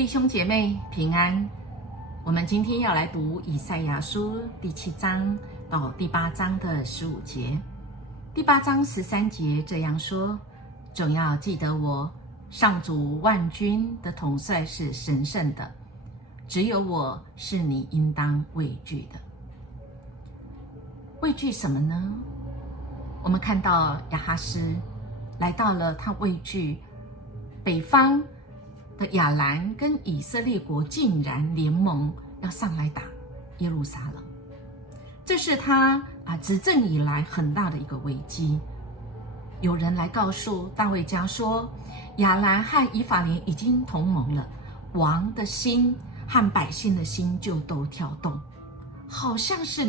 弟兄姐妹平安。我们今天要来读以赛亚书第7章到第8章的15节。第8章13节这样说：总要记得我，上主万军的统帅是神圣的，只有我是你应当畏惧的。畏惧什么呢？我们看到亚哈斯来到了，他畏惧北方的亚兰跟以色列国竟然联盟要上来打耶路撒冷，这是他执政以来很大的一个危机。有人来告诉大卫家说，亚兰和以法莲已经同盟了，王的心和百姓的心就都跳动，好像是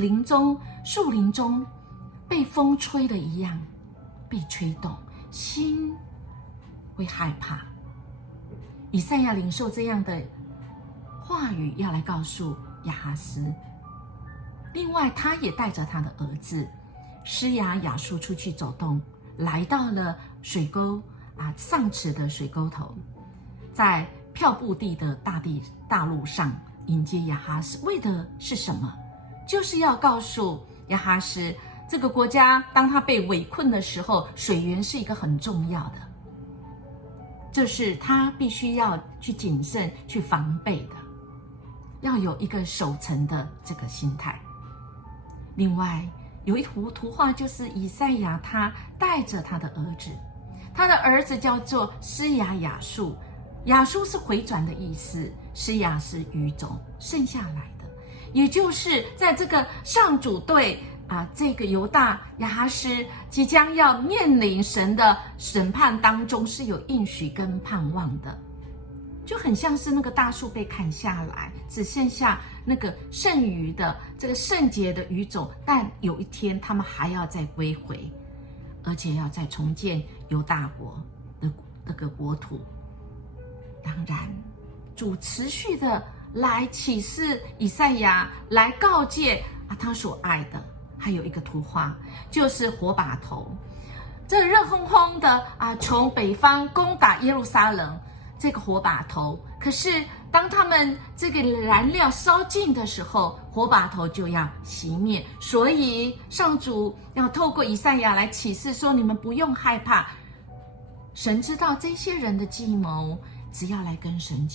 树林中被风吹的一样，被吹动，心会害怕。以赛亚领受这样的话语，要来告诉亚哈斯。另外，他也带着他的儿子施雅雅述出去走动，来到了水沟上池的水沟头，在漂布地的大路上迎接亚哈斯，为的是什么？就是要告诉亚哈斯，这个国家当他被围困的时候，水源是一个很重要的，就是他必须要去谨慎去防备的，要有一个守城的这个心态。另外有一幅图画，就是以赛亚他带着他的儿子，他的儿子叫做施雅雅述，雅述是回转的意思，施雅是语种剩下来的，也就是在这个上主对这个犹大亚哈斯即将要面临神的审判当中是有应许跟盼望的，就很像是那个大树被砍下来，只剩下那个剩余的这个圣洁的语种，但有一天他们还要再归回，而且要再重建犹大国的那个国土。当然，主持续的来启示以赛亚，来告诫他所爱的。还有一个图画，就是火把头，这热烘烘的从北方攻打耶路撒冷，这个火把头，可是当他们这个燃料烧尽的时候，火把头就要熄灭。所以上主要透过以赛亚来启示说，你们不用害怕，神知道这些人的计谋，只要来跟神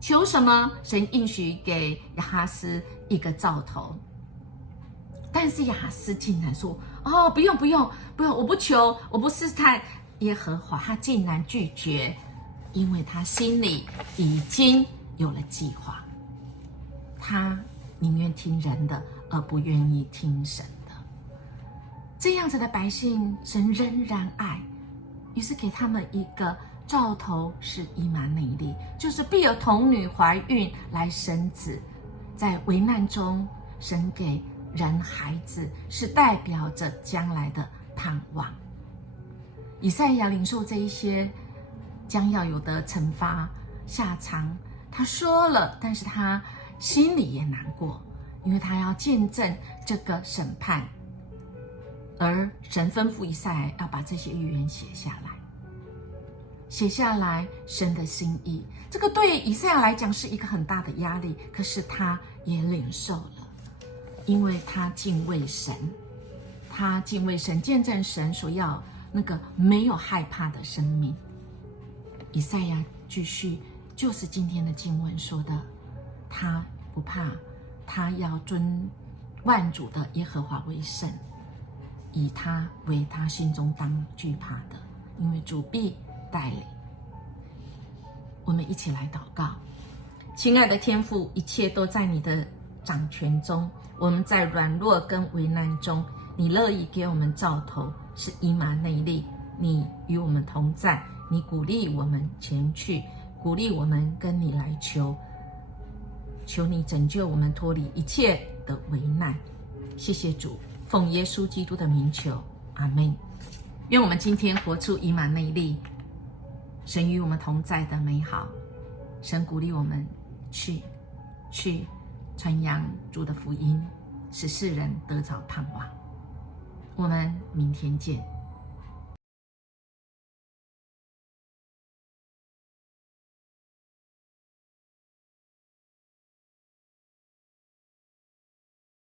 求什么，神应许给亚哈斯一个兆头。但是亚哈斯竟然说，不用，我不求，我不试探耶和华。他竟然拒绝，因为他心里已经有了计划，他宁愿听人的，而不愿意听神的。这样子的百姓，神仍然爱，于是给他们一个兆头，是以马内利，就是必有童女怀孕来生子。在危难中，神给人孩子，是代表着将来的盼望。以赛亚领受这一些将要有的惩罚下场，他说了，但是他心里也难过，因为他要见证这个审判，而神吩咐以赛亚要把这些预言写下来神的心意。这个对以赛亚来讲是一个很大的压力，可是他也领受了，因为他敬畏神，见证神所要那个没有害怕的生命。以赛亚继续，就是今天的经文说的，他不怕，他要尊万主的耶和华为圣，以他为他心中当惧怕的，因为主必带领。我们一起来祷告。亲爱的天父，一切都在你的掌权中，我们在软弱跟危难中，你乐意给我们兆头，是以马内利，你与我们同在，你鼓励我们前去，鼓励我们跟你来求你拯救我们脱离一切的危难。谢谢主，奉耶稣基督的名求，阿们。愿我们今天活出以马内利，神与我们同在的美好。神鼓励我们去传扬主的福音，使世人得着盼望。我们明天见。